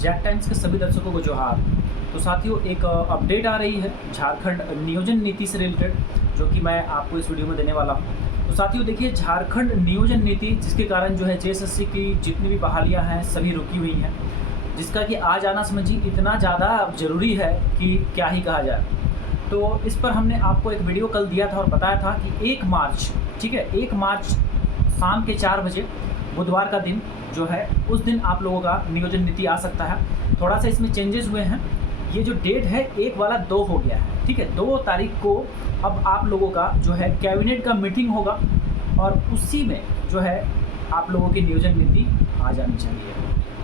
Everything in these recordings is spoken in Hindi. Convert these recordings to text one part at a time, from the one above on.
जैक टाइम्स के सभी दर्शकों को जोहार। तो साथियों, एक अपडेट आ रही है झारखंड नियोजन नीति से रिलेटेड, जो कि मैं आपको इस वीडियो में देने वाला हूं। तो साथियों देखिए, झारखंड नियोजन नीति जिसके कारण जो है जेएसएससी की जितनी भी बहालियां हैं सभी रुकी हुई हैं, जिसका कि आ जाना समझिए इतना ज़्यादा ज़रूरी है कि क्या ही कहा जाए। तो इस पर हमने आपको एक वीडियो कल दिया था और बताया था कि 1 मार्च, ठीक है, 1 मार्च शाम के 4 बजे बुधवार का दिन जो है, उस दिन आप लोगों का नियोजन नीति आ सकता है। थोड़ा सा इसमें चेंजेस हुए हैं। ये जो डेट है 1 वाला 2 हो गया है, ठीक है। 2 तारीख को अब आप लोगों का जो है कैबिनेट का मीटिंग होगा और उसी में जो है आप लोगों की नियोजन नीति आ जानी चाहिए,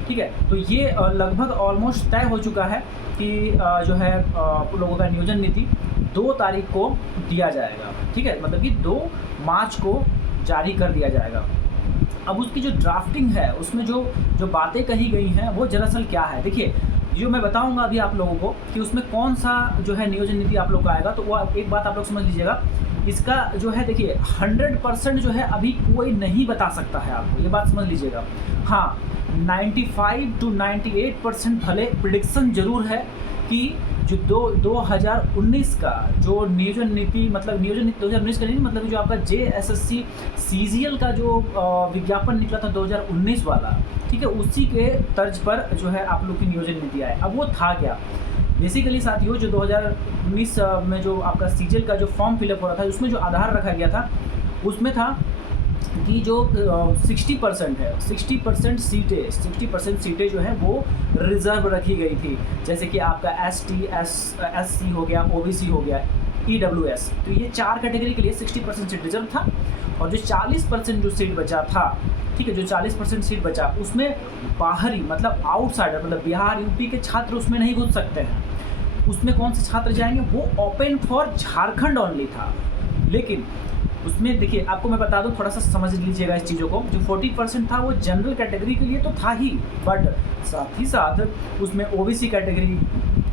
ठीक है। तो ये लगभग ऑलमोस्ट तय हो चुका है कि जो है आप लोगों का नियोजन नीति 2 तारीख को दिया जाएगा, ठीक है। मतलब कि 2 मार्च को जारी कर दिया जाएगा। अब उसकी जो ड्राफ्टिंग है उसमें जो बातें कही गई हैं वो दरअसल क्या है, देखिए जो मैं बताऊंगा अभी आप लोगों को कि उसमें कौन सा जो है नियोजन नीति आप लोग का आएगा। तो वो एक बात आप लोग समझ लीजिएगा, इसका जो है देखिए 100% जो है अभी कोई नहीं बता सकता है आपको, ये बात समझ लीजिएगा। हाँ, 95 to 98% भले प्रिडिक्शन जरूर है कि जो 2019 का जो नियोजन नीति, मतलब नियोजन नीति 2019 का नहीं, मतलब जो आपका जेएसएससी सीजीएल का जो विज्ञापन निकला था 2019 वाला, ठीक है, उसी के तर्ज पर जो है आप लोग की नियोजन नीति आए। अब वो था क्या बेसिकली साथियों, जो 2019 में जो आपका सीजीएल का जो फॉर्म फिलअप हो रहा था, उसमें जो आधार रखा गया था उसमें था कि जो 60% है, 60% सीटें जो है वो रिजर्व रखी गई थी। जैसे कि आपका SC हो गया, OBC हो गया, EWS। तो ये 4 कैटेगरी के लिए 60% सीट रिजर्व था। और जो 40% जो सीट बचा था, ठीक है, जो 40% सीट बचा उसमें बाहरी मतलब आउटसाइडर, मतलब बिहार यूपी के छात्र उसमें नहीं घुस सकते हैं। उसमें कौन से छात्र जाएंगे, वो ओपन फॉर झारखंड ओनली था। लेकिन उसमें देखिए आपको मैं बता दूं, थोड़ा सा समझ लीजिएगा इस चीज़ों को। जो 40% था वो जनरल कैटेगरी के लिए तो था ही, बट साथ ही साथ उसमें OBC category,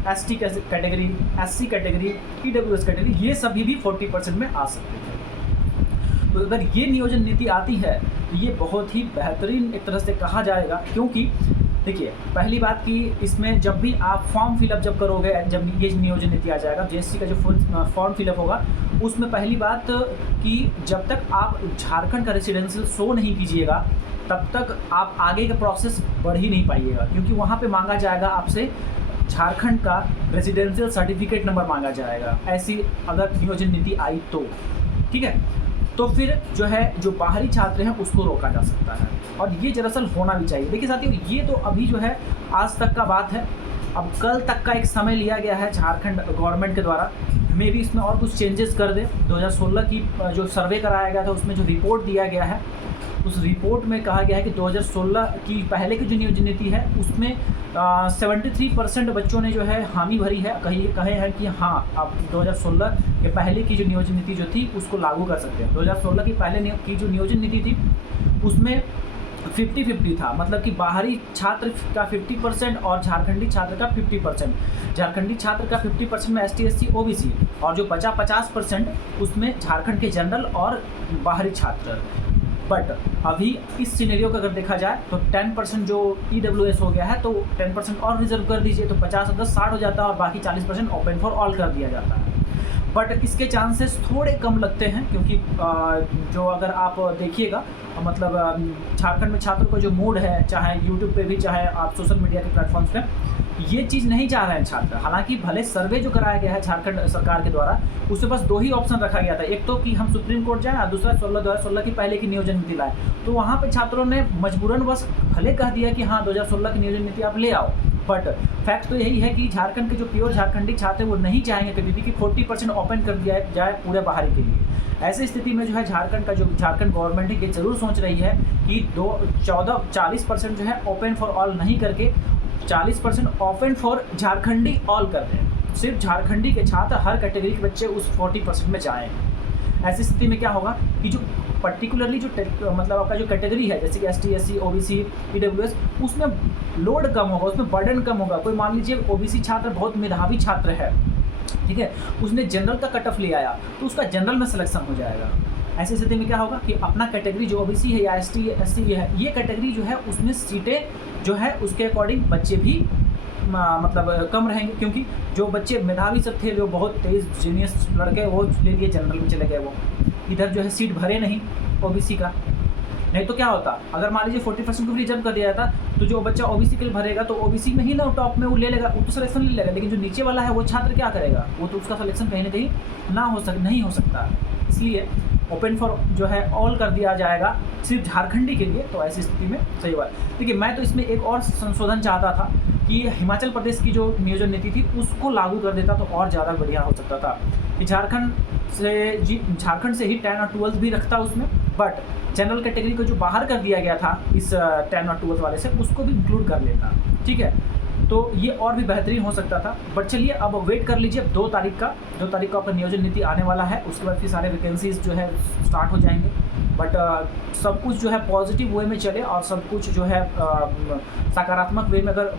ST category, SC category, EWS category, ये सभी भी 40% में आ सकते थे। तो अगर ये नियोजन नीति आती है तो ये बहुत ही बेहतरीन एक तरह से कहा जाएगा, क्योंकि देखिए पहली बात कि इसमें जब भी आप फॉर्म फिलअप जब करोगे, जब ये नियोजन नीति आ जाएगा, जेएससी का जो फुल फॉर्म फिलअप होगा, उसमें पहली बात कि जब तक आप झारखंड का रेसिडेंशियल शो नहीं कीजिएगा तब तक आप आगे का प्रोसेस बढ़ ही नहीं पाइएगा, क्योंकि वहाँ पे मांगा जाएगा आपसे झारखंड का रेसिडेंशियल सर्टिफिकेट नंबर मांगा जाएगा। ऐसी अगर नियोजन नीति आई तो, ठीक है, तो फिर जो है जो बाहरी छात्र हैं उसको रोका जा सकता है, और ये दरअसल होना भी चाहिए। देखिए साथियों, ये तो अभी जो है आज तक का बात है। अब कल तक का एक समय लिया गया है झारखंड गवर्नमेंट के द्वारा, मे भी इसमें और कुछ चेंजेस कर दे। 2016 की जो सर्वे कराया गया था उसमें जो रिपोर्ट दिया गया है, उस रिपोर्ट में कहा गया है कि 2016 की पहले की जो नियोजन नीति है उसमें 73% बच्चों ने जो है हामी भरी है, कहे हैं कि हाँ आप 2016 के पहले की जो नियोजन नीति जो थी उसको लागू कर सकते हैं। 2016 की पहले की जो नियोजन नीति थी उसमें 50-50 था, मतलब कि बाहरी छात्र का 50% और झारखंडी छात्र का 50%। झारखंडी छात्र का 50% में ST SC OBC, और जो बचा 50% उसमें झारखंड के जनरल और बाहरी छात्र। बट अभी इस सिनेरियो का अगर देखा जाए तो 10% जो EWS हो गया है, तो 10% और रिजर्व कर दीजिए तो 50 और 10 60 हो जाता है, और बाकी 40% ओपन फॉर ऑल कर दिया जाता है। बट इसके चांसेस थोड़े कम लगते हैं, क्योंकि जो अगर आप देखिएगा, मतलब झारखंड में छात्रों का जो मूड है, चाहे यूट्यूब पे भी चाहे आप सोशल मीडिया के प्लेटफॉर्म्स पे, ये चीज़ नहीं चाह रहे हैं छात्र। हालांकि भले सर्वे जो कराया गया है झारखंड सरकार के द्वारा, उसमें बस 2 ही ऑप्शन रखा गया था, एक तो कि हम सुप्रीम कोर्ट जाएं, और दूसरा 2016 की पहले की नियोजन नीति लाए। तो वहाँ पे छात्रों ने मजबूरन बस भले कह दिया कि हाँ 2016 की नियोजन नीति आप ले आओ, बट फैक्ट तो यही है कि झारखंड के जो प्योर झारखंडी छात्र वो नहीं चाहेंगे कभी भी कि 40% ओपन कर दिया जाए पूरे बाहरी के लिए। ऐसी स्थिति में जो है झारखंड का जो झारखंड गवर्नमेंट है ये जरूर सोच रही है कि 40% जो है ओपन फॉर ऑल नहीं करके 40% ओपन फॉर झारखंडी ऑल कर दें। सिर्फ झारखंडी के छात्र, हर कैटेगरी के बच्चे उस 40% में जाएँ। ऐसी स्थिति में क्या होगा कि जो पर्टिकुलरली जो मतलब आपका जो कैटेगरी है, जैसे कि ST SC OBC EWS, उसमें लोड कम होगा, उसमें बर्डन कम होगा। कोई मान लीजिए OBC छात्र बहुत मेधावी छात्र है, ठीक है, उसने जनरल का कट ऑफ ले आया तो उसका जनरल में सिलेक्शन हो जाएगा। ऐसी स्थिति में क्या होगा कि अपना कैटेगरी जो OBC है या ST SC है, ये कैटेगरी जो है उसमें सीटें जो है उसके अकॉर्डिंग बच्चे भी मतलब कम रहेंगे, क्योंकि जो बच्चे मेधावी सब थे, जो बहुत तेज़ जीनियस लड़के, वो ले लिए जनरल में चले गए, वो इधर जो है सीट भरे नहीं ओबीसी का। नहीं तो क्या होता, अगर मान लीजिए 40% को भी रिजर्व कर दिया जाता, तो जो बच्चा ओबीसी के लिए भरेगा तो ओबीसी में ही ना टॉप में वो ले लेगा, वो तो सिलेक्शन ले लेगा। लेकिन जो नीचे वाला है वो छात्र क्या करेगा, वो तो उसका सिलेक्शन कहीं ना कहीं नहीं हो सकता। इसलिए ओपन फॉर जो है ऑल कर दिया जाएगा सिर्फ झारखंडी के लिए। तो ऐसी स्थिति में सही बात। देखिए, मैं तो इसमें एक और संशोधन चाहता था कि हिमाचल प्रदेश की जो नियोजन नीति थी उसको लागू कर देता तो और ज़्यादा बढ़िया हो सकता था कि झारखंड से ही 10 और 12 भी रखता उसमें, बट जनरल कैटेगरी को जो बाहर कर दिया गया था इस 10 और 12 वाले से, उसको भी इंक्लूड कर लेता। ठीक है, तो ये और भी बेहतरीन हो सकता था। बट चलिए, अब वेट कर लीजिए, अब 2 तारीख को आपका नियोजन नीति आने वाला है। उसके बाद फिर सारे वैकेंसीज जो है स्टार्ट हो जाएंगे। बट सब कुछ जो है पॉजिटिव वे में चले और सब कुछ जो है सकारात्मक वे में अगर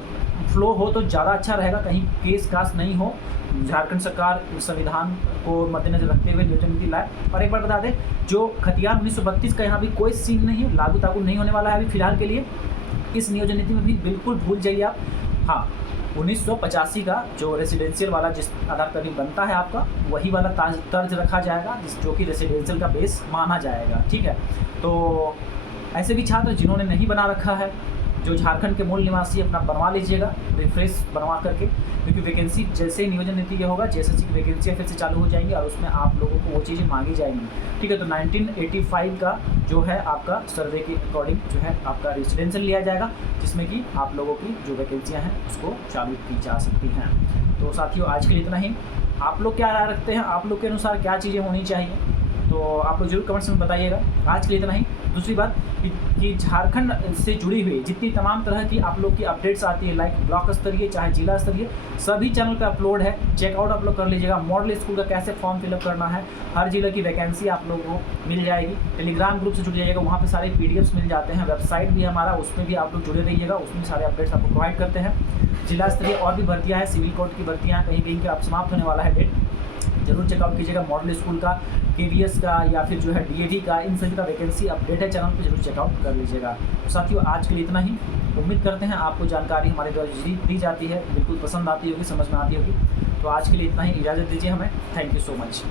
फ्लो हो तो ज़्यादा अच्छा रहेगा, कहीं केस कास नहीं हो। झारखंड सरकार संविधान को मद्देनजर रखते हुए नियोजन नीति लाए। और एक बार बता दें, जो खतियान 1932 का यहाँ भी कोई सीन नहीं है, लागू तागू नहीं होने वाला है अभी फिलहाल के लिए। इस नियोजन नीति में भी बिल्कुल भूल जाइए आप। हाँ, 1985 का जो रेसिडेंशियल वाला जिस आधार पर बनता है आपका, वही वाला तर्ज रखा जाएगा, जो कि रेसिडेंशियल का बेस माना जाएगा। ठीक है, तो ऐसे भी छात्र जिन्होंने नहीं बना रखा है, जो झारखंड के मूल निवासी, अपना बनवा लीजिएगा रिफ्रेश बनवा करके, क्योंकि वैकेंसी जैसे ही नियोजन नीति के होगा, जैसे की वैकेंसियाँ फिर से चालू हो जाएंगी और उसमें आप लोगों को वो चीज़ें मांगी जाएंगी। ठीक है, तो 1985 का जो है आपका सर्वे के अकॉर्डिंग जो है आपका रेसिडेंशियल लिया जाएगा, जिसमें कि आप लोगों की जो वैकेंसियाँ हैं उसको चालू की जा सकती हैं। तो साथियों, आज के लिए इतना ही। आप लोग क्या राय रखते हैं, आप लोग के अनुसार क्या चीज़ें होनी चाहिए, तो आप लोग जरूर कमेंट्स में बताइएगा। आज के लिए इतना ही। दूसरी बात कि झारखंड से जुड़ी हुई जितनी तमाम तरह की आप लोग की अपडेट्स आती है, लाइक ब्लॉक स्तरीय चाहे जिला स्तरीय, सभी चैनल पे अपलोड है, चेकआउट आप लोग कर लीजिएगा। मॉडल स्कूल का कैसे फॉर्म फिलअप करना है, हर जिले की वैकेंसी आप लोगों को मिल जाएगी। टेलीग्राम ग्रुप से जुड़ जाइएगा, वहाँ पे सारे PDFs मिल जाते हैं। वेबसाइट भी हमारा, उसमें भी आप लोग जुड़े रहिएगा, उसमें सारे अपडेट्स आपको प्रोवाइड करते हैं। जिला स्तरीय और भी भर्तियाँ हैं, सिविल कोर्ट की भर्तियाँ कहीं कहीं अब समाप्त होने वाला है डेट, जरूर चेकआउट कीजिएगा। मॉडल स्कूल का, KVS का या फिर जो है DAV का, इन सभी का वैकेंसी अपडेट है चैनल पे, जरूर चेकआउट कर लीजिएगा। साथियों, आज के लिए इतना ही। उम्मीद करते हैं आपको जानकारी हमारे द्वारा दी जाती है बिल्कुल पसंद आती होगी, समझ में आती होगी। तो आज के लिए इतना ही, इजाज़त दीजिए हमें। Thank you so much.